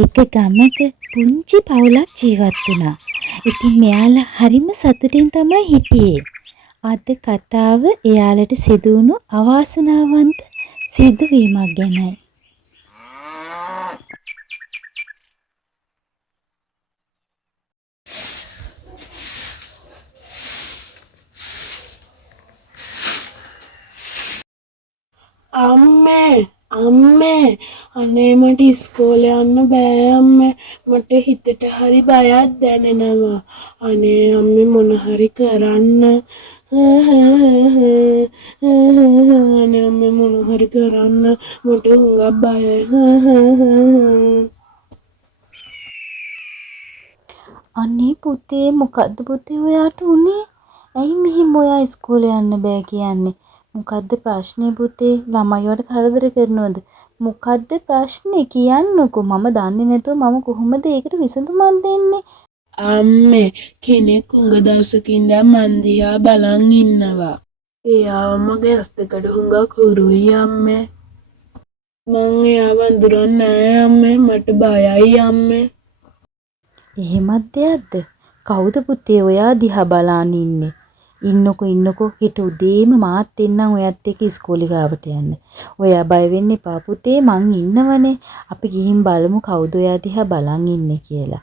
එක ගමක පුංචි පවුලක් ජීවත් වුණා. ඉතින් මෙයාලා හරිම සතුටින් තමයි හිටියේ. අද කතාව එයාලට සිදුවුණු අවාසනාවන්ත සිදුවීමක් ගැනයි. අම්මේ අනේ මට ඉස්කෝලේ යන්න බෑ අම්මේ. මට හිතට හරි බයක් දැනෙනවා. අනේ අම්මේ මොන හරි කරන්න. අනේ අම්මේ මොන හරි කරන්න. මට හුඟක් බයයි. අනේ පුතේ මොකද්ද පුතේ ඔයාට උනේ? ඇයි මෙහෙම ඔයා ඉස්කෝලේ යන්න බෑ කියන්නේ? මොකද්ද ප්‍රශ්නේ පුතේ? ළමයි වලට කරදර කරනවද? මොකද්ද ප්‍රශ්නේ කියන්නකෝ. මම දන්නේ නැතුව මම කොහොමද ඒකට විසඳුමක් දෙන්නේ? අම්මේ කෙනෙක් හුඟ දවසකින් ඉඳන් මන් දිහා බලන් ඉන්නවා. එයා මගේ ඇස් දෙකට හුඟක් හුරුයි අම්මේ. මං එයාව අඳුරන්නේ නෑ අම්මේ. මට බයයි අම්මේ. එහෙමත් දෙයක්ද? කවුද පුතේ ඔයා දිහා බලාන ඉන්නේ? ඉන්නකෝ හෙට උදේම මාත් එන්නම් ඔයත් එක්ක ඉස්කෝලේ ගාවට යන්න. ඔයා බය වෙන්න එපා පුතේ මං ඉන්නවනේ. අපි ගිහින් බලමු කවුද ඔයා දිහා බලන් ඉන්නේ කියලා.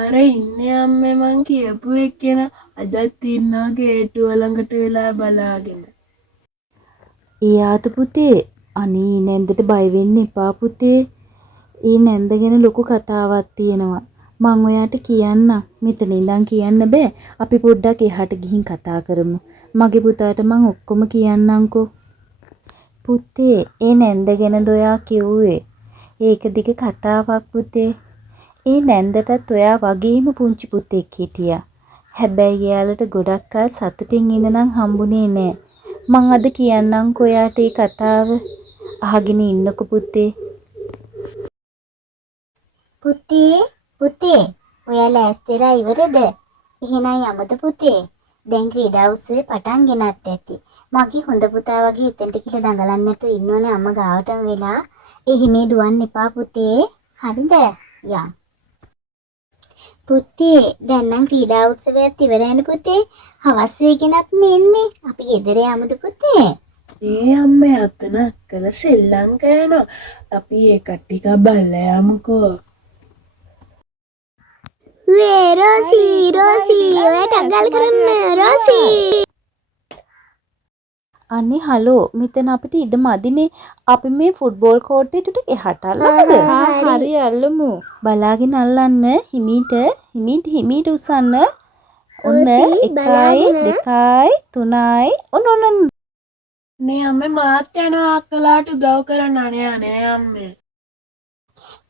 අර ඉන්නේ අම්මේ මං කියපු එක්කෙනා අදත් ඉන්නවා ගේට්ටුව ළඟට වෙලා බලාගෙන. එයාද පුතේ? අනේ නැන්දට බය වෙන්න එපා පුතේ. ඒ නැන්ද ගැන ලොකු කතාවක් තියෙනවා. මං ඔයාට කියන්නම්. මෙතන ඉඳන් කියන්න බෑ. අපි පොඩ්ඩක් එහාට ගිහින් කතා කරමු. මගේ පුතාට මං ඔක්කොම කියන්නම්කෝ. පුතේ, ඒ නැන්ද ගැනද ඔයා කිව්වේ? ඒක දිග කතාවක් පුතේ. ඒ නැන්දටත් ඔයා වගේම පුංචි පුතෙක් හිටියා. හැබැයි එයාලට ගොඩක් කල් සතුටින් ඉන්න නම් හම්බුනේ නෑ. මං අද කියන්නම්කෝ ඔයාට ඒ කතාව. අහගෙන ඉන්නකෝ පුතේ. පුතේ ඔයාලා ඇස්තෙරා ඉවරද? එහෙනම් යමුද පුතේ? දැන් ක්‍රීඩා උත්සවය පටන් ගෙනත් ඇති. මගේ හොඳ පුතා වගේ එතනට කියලා දඟලන්න නැතුව ඉන්නෝනේ අම්මා ගාවටම වෙලා. එහිමේ දුවන්න එපා පුතේ. හරිද? යන්. පුතේ දැන් නම් ක්‍රීඩා උත්සවයත් ඉවරයිනේ පුතේ. හවස් වෙගෙනත් එන්නේ. අපි ගෙදර යමුද පුතේ? ඒ අම්මේ අතන කළ සෙල්ලම් කරනවා. අපි ඒක ටිකක් බලලා යමුකෝ. රෝසි ඔයාට අගල් කරන්න රෝසි. අනේ හලෝ මෙතන අපිට ඉඩ මදිනේ. අපි මේ ෆුට්බෝල් කෝට් එකට එහාට අල්ලමුද? හරි අල්ලමු. බලාගෙන අල්ලන්න. හිමීට උස්සන්න. ඔන්න 1 2 3 ඔන්න. නේ අම්මේ මාත් යනවා අක්කලාට උදව් කරන්න. අනේ අම්මේ.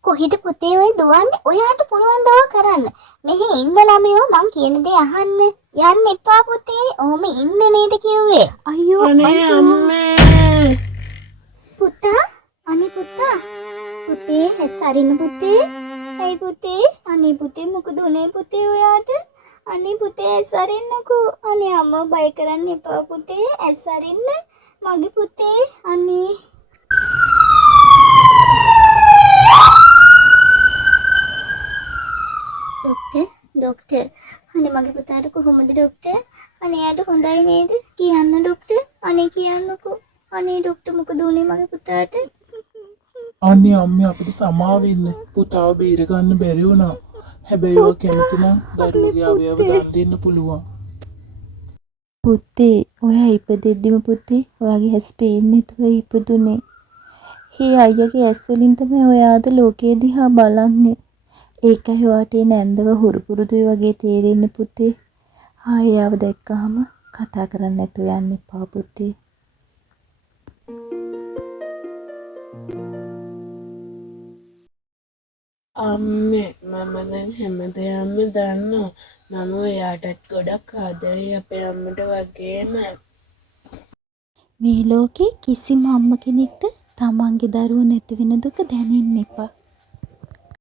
කොහෙද පුතේ ඔය දුවන්නේ? ඔයාට පුළුවන් දව කරන්න. මෙහි ඉන්න ළමයෝ මං කියන දේ අහන්න. යන්න එපා පුතේ. ඔහොම ඉන්න නේද කිව්වේ? අයියෝ අනේ අම්මේ. පුතා? අනේ පුතා. පුතේ හැස් අරින්න පුතේ. ඇයි පුතේ? අනේ පුතේ මොකද උනේ පුතේ ඔයාට? අනේ පුතේ ඇස් අරින්නකෝ. අනේ අම්මා බය කරන්න එපා පුතේ. ඇස් අරින්න. මගේ පුතේ. අනේ ඩොක්ටර් අනේ මගේ පුතාට කොහොමද ඩොක්ටර්? අනේ යාට හොඳයි නේද? කියන්න ඩොක්ටර්. අනේ කියන්නකෝ. අනේ ඩොක්ටර් මොකද උනේ මගේ පුතාට? අනේ අම්මේ අපිට සමාවෙන්න. පුතාව බේර ගන්න බැරි වුණා. හැබැයි ඔයා කැමති නම් දරුවගේ අවයව දන් දෙන්න පුළුවන්. පුතේ ඔයා ඉපදෙද්දිම පුතේ ඔයාගේ ඇස් පේන්නේ නැතුව ඉපදුනේ. හේ අයියාගේ ඇස් වලින් තමයි ඔයා අද ලෝකයේ දිහා බලන්නේ. ඒකයි ඔයාට ඒ නැන්දව හුරු පුරුදුයි වගේ තේරෙන්නේ පුතේ. ආයෙ දැක්කහම කතා කරන්න නැතුව යන්න එපා පුතේ. අම්මේ මම දැන් හැමදේම දන්නවා. මම ඔයාටත් ගොඩක් ආදරේ අපේ අම්මට වගේම. මේ ලෝකේ කිසිම අම්ම කෙනෙක්ට තමන්ගේ දරුවෝ නැති වෙන දුක දැනෙන්න එපා.